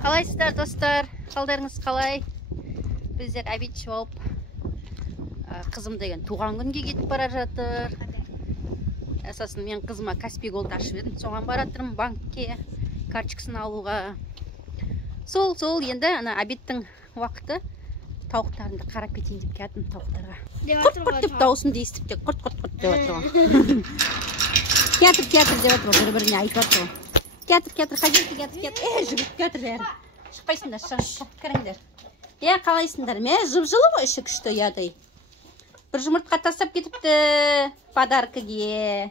Қалайсыздар достар? Қалдарыңыз қалай? Біздер обед ішіп алып, қызым деген туған күнге кетіп бара жатыр. Асасын мен қызыма Каспий Голд ашып едім. Соған баратырмын банкке, карточкасын алуға. Сол енді ана обедтің уақыты тауықтарымды қарап кетейін деп келдім тауықтарға. Құрт-құрт деп дауысымды естіп те құрт-құрт деп жатыр ғой. Театр деп жатыр ғой, бір-біріне айтып жатыр ғой. Театр, хозяйка, театр. Жүгіріп театр бәрі. Шықпайсыңдар, шығып кіріңдер. Қалайсыңдар? Мен жып-жылы ғой, іші күшті ядай. Бір жұмыртқа тастап кетіпті подаркіге.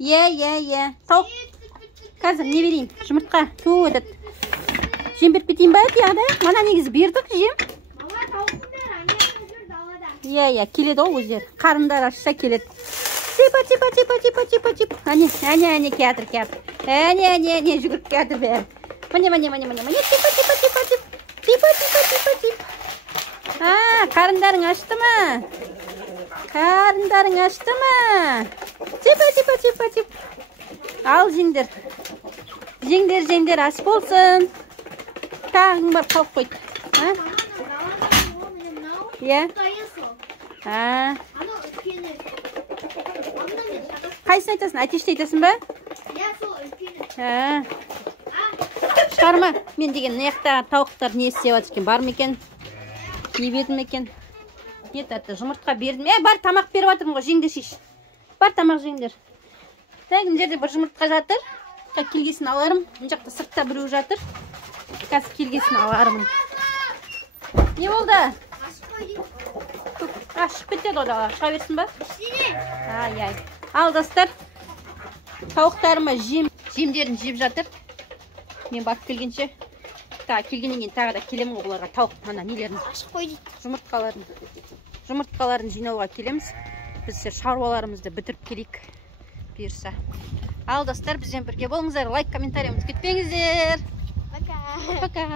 Тауық. Қазір не берейін? Жұмыртқа. Жем беріп кетейін ба? Мана негізі бердік жем. Келеді ғой өздер. Қарындар ашса келеді. Типа. Әне, театр. Әне, жүгіріп театр бәрі. Міне. Типа. Қарындарың ашты ма? Типа. Ал жеңдер. Жеңдер ас болсын. Тағың бар қалып қойды. Қайсын айтасың? Әтешті айтасың ба? Шығарма. Мен деген неяқта тауықтар не істеп жатыр екен? Бар ма екен? Не бердім екен? Не тәтті жұмыртқа бердім. Бар тамақ беріп жатырмын ғой, жеңдер шеш. Бар тамақ жеңдер. Тәгін жерде бір жұмыртқа жатыр. Келгесін аларым. Бұл жақта сыртта біреу жатыр. Қазір келгесін аларымын. Не болды? Ашып кетеді ода. Шыға берсін ба? Ал достар. Тауықтарыма жемдерін жеп жатыр. Мен барып келгенше. Келгеннен кейін тағы да келемін ғой бұларға тауық ана нелерін. Жұмыртқаларын жинауға келеміз. Біз шаруаларымызды бітіріп келейік. Бұйырса. Ал достар, бізбен бірге болыңыздар. Лайк, комментарий ұмытып кетпеңіздер. Пока.